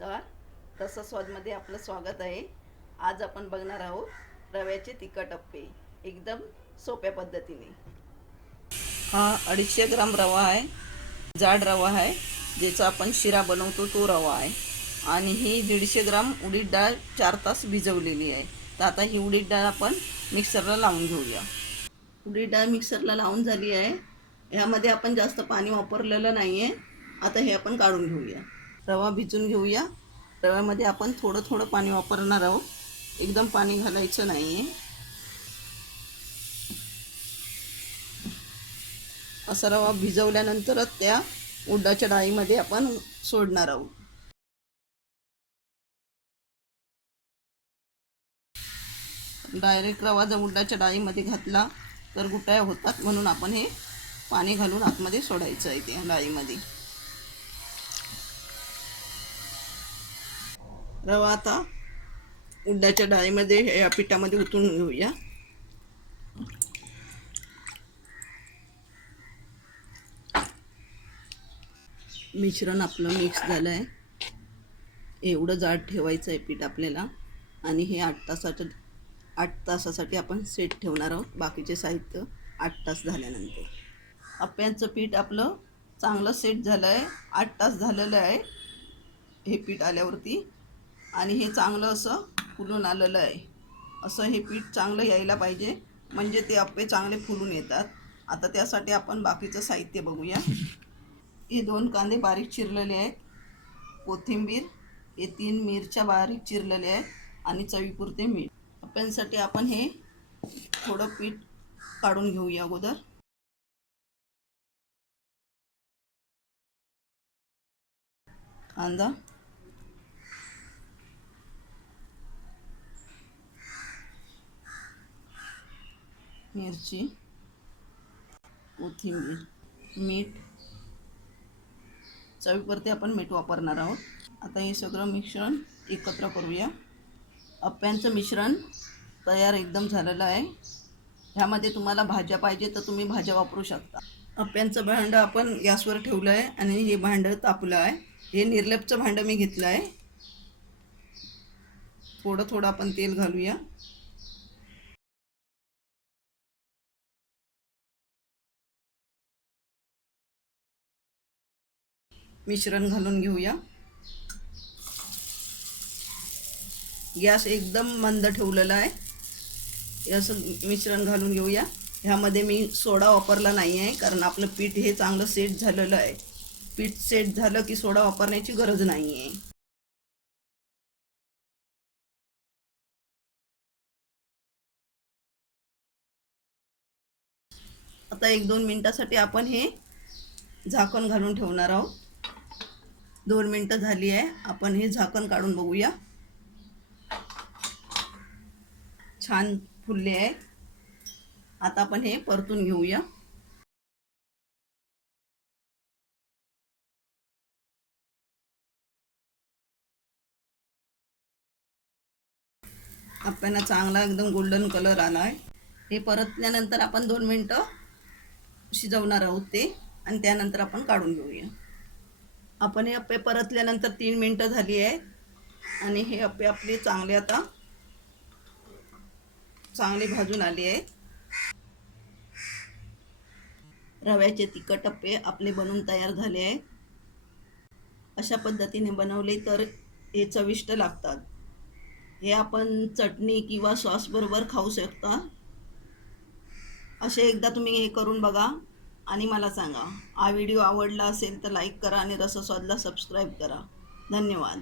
नमस्कार. रसा स्वादमध्ये आपलं स्वागत आहे. आज आपण बघणार आहोत रव्याचे तिखट अप्पे एकदम सोप्या पद्धतीने. हा 250 ग्राम रवा आहे, जाड रवा आहे, ज्याचा आपण शिरा बनवतो तो रवा आहे. आणि ही 150 ग्राम उडीद डाळ 4 तास भिजवलेली आहे. तर आता ही उडीद डाळ आपण मिक्सरला लावून घेऊया. उडीद डाळ मिक्सरला लावून झाली आहे. ह्यामध्ये आपण जास्त पाणी वापरलेलं नाही आहे. आता हे आपण काढून घेऊया. रवा भिजून घेऊया. रव्यामध्ये आपण थोडं थोडं पाणी वापरणार आहोत, एकदम पाणी घालायचं नाही आहे. असा रवा भिजवल्यानंतरच त्या उडदाच्या डाळीमध्ये आपण सोडणार आहोत. डायरेक्ट रवा जर उडदाच्या डाळीमध्ये घातला तर गुटाया होतात, म्हणून आपण हे पाणी घालून आतमध्ये सोडायचं आहे त्या डाळीमध्ये. रवा आता उडदाच्या डाळीमध्ये या पिठामध्ये उतरून घेऊया. मिश्रण आपलं मिक्स झालं आहे. एवढं जाड ठेवायचं आहे पीठ आपल्याला. आणि हे 8 तासासाठी आपण सेट ठेवणार आहोत. बाकीचे साहित्य 8 तास झाल्यानंतर. अप्प्यांचं पीठ आपलं चांगलं सेट झालं आहे. 8 तास झालेलं आहे हे पीठ आल्यावरती. आणि हे चांगलं असं फुलून आलेलं आहे. असं हे पीठ चांगलं यायला पाहिजे, म्हणजे ते अप्पे चांगले फुलून येतात. आता त्यासाठी आपण बाकीचं साहित्य बघूया. हे 2 कांदे बारीक चिरलेले आहेत, कोथिंबीर, हे 3 मिरच्या बारीक चिरलेल्या आहेत आणि चवीपुरते मीठ. अप्प्यांसाठी आपण हे थोडं पीठ काढून घेऊया अगोदर. कांदा, मिरची, कोथिंबीर, मीठ, चवीपुरते आपण मीठ वापरणार आहोत. आता हे सगळं मिश्रण एकत्र करूया. अप्प्यांचं मिश्रण तयार एकदम झालेलं आहे. ह्यामध्ये तुम्हाला भाज्या पाहिजे तर तुम्ही भाज्या वापरू शकता. अप्प्यांचं भांडं आपण गॅसवर ठेवलं आहे आणि हे भांडं तापलं आहे. हे निर्लेपचं भांडं मी घेतलं आहे. थोडं थोडं आपण तेल घालूया. मिश्रण घालून घेऊया. गॅस एकदम मंद ठेवलेला आहे. असं मिश्रण घालून घेऊया. ह्यामध्ये मी सोडा वापरला नाही आहे, कारण आपलं पीठ हे चांगलं सेट झालेलं आहे. पीठ सेट झालं की सोडा वापरण्याची गरज नाही आहे. आता 1-2 मिनिटासाठी आपण हे झाकण घालून ठेवणार आहोत. 2 मिनिटं झाली आहे. आपण हे झाकण काढून बघूया. छान फुलले आहे. आता आपण हे परतून घेऊया. आपल्याला चांगला एकदम गोल्डन कलर आला आहे. हे परतल्यानंतर आपण 2 मिनिटं शिजवणार आहोत ते, आणि त्यानंतर आपण काढून घेऊया. आपण हे अप्पे परतल्यानंतर 3 मिनिटं झाली आहेत. आणि हे अप्पे आपले चांगले आता चांगले भाजून आले आहेत. रव्याचे तिखट अप्पे आपले बनवून तयार झाले आहेत. अशा पद्धतीने बनवले तर हे चविष्ट लागतात. हे आपण चटणी किंवा सॉस बरोबर खाऊ शकता. असे एकदा तुम्ही हे करून बघा आणि मला सांगा. हा व्हिडिओ आवडला असेल तर लाईक करा आणि रसस्वादला सबस्क्राईब करा. धन्यवाद.